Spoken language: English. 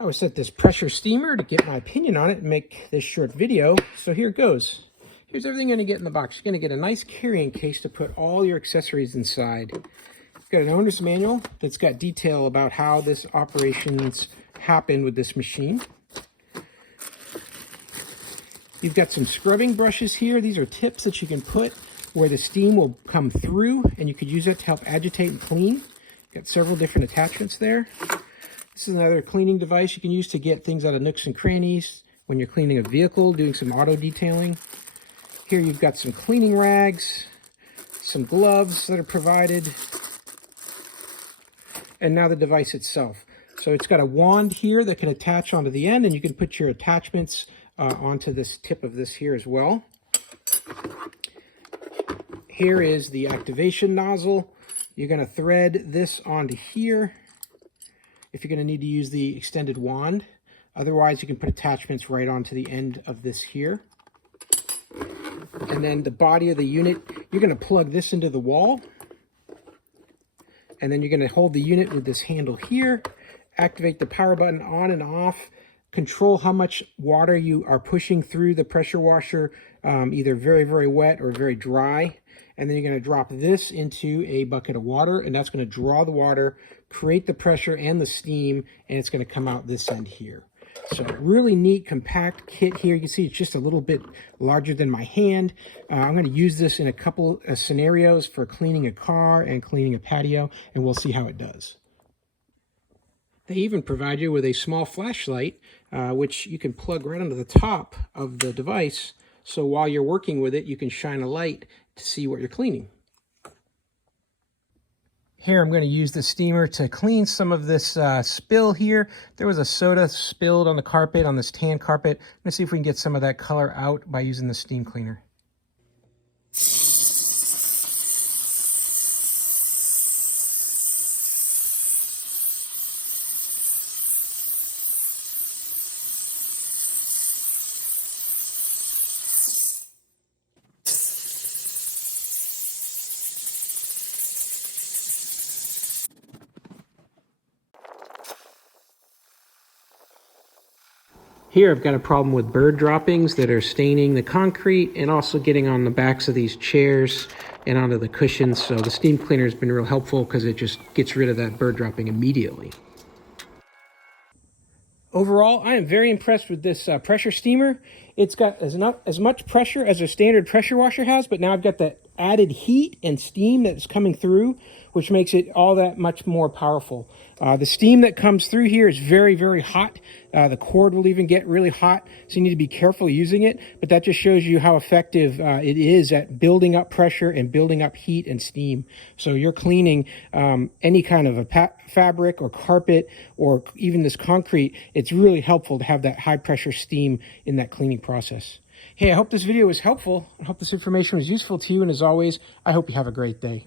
I was set this pressure steamer to get my opinion on it and make this short video. So here it goes. Here's everything you're going to get in the box. You're going to get a nice carrying case to put all your accessories inside. It's got an owner's manual that's got detail about how this operations happen with this machine. You've got some scrubbing brushes here. These are tips that you can put where the steam will come through, and you could use it to help agitate and clean. Got several different attachments there. This is another cleaning device you can use to get things out of nooks and crannies when you're cleaning a vehicle, doing some auto detailing. Here you've got some cleaning rags, some gloves that are provided, and now the device itself. So it's got a wand here that can attach onto the end, and you can put your attachments onto this tip of this here as well. Here is the activation nozzle. You're going to thread this onto here if you're going to need to use the extended wand. Otherwise, you can put attachments right onto the end of this here. And then the body of the unit, you're going to plug this into the wall. And then you're going to hold the unit with this handle here, activate the power button on and off, control how much water you are pushing through the pressure washer, either very, very wet or very dry. And then you're going to drop this into a bucket of water, and that's going to draw the water, create the pressure and the steam, and it's going to come out this end here. So really neat, compact kit here. You can see it's just a little bit larger than my hand. I'm going to use this in a couple of scenarios for cleaning a car and cleaning a patio, and we'll see how it does. They even provide you with a small flashlight, which you can plug right onto the top of the device. So while you're working with it, you can shine a light to see what you're cleaning. Here I'm going to use the steamer to clean some of this spill here. There was a soda spilled on the carpet, on this tan carpet. Let's see if we can get some of that color out by using the steam cleaner. Here I've got a problem with bird droppings that are staining the concrete and also getting on the backs of these chairs and onto the cushions. So the steam cleaner has been real helpful because it just gets rid of that bird dropping immediately. Overall, I am very impressed with this pressure steamer. It's got as much pressure as a standard pressure washer has, but now I've got that added heat and steam that's coming through, which makes it all that much more powerful. The steam that comes through here is very, very hot. The cord will even get really hot, so you need to be careful using it. But that just shows you how effective it is at building up pressure and building up heat and steam. So you're cleaning any kind of a fabric or carpet or even this concrete. It's really helpful to have that high pressure steam in that cleaning process. Hey, I hope this video was helpful. I hope this information was useful to you. And as always, I hope you have a great day.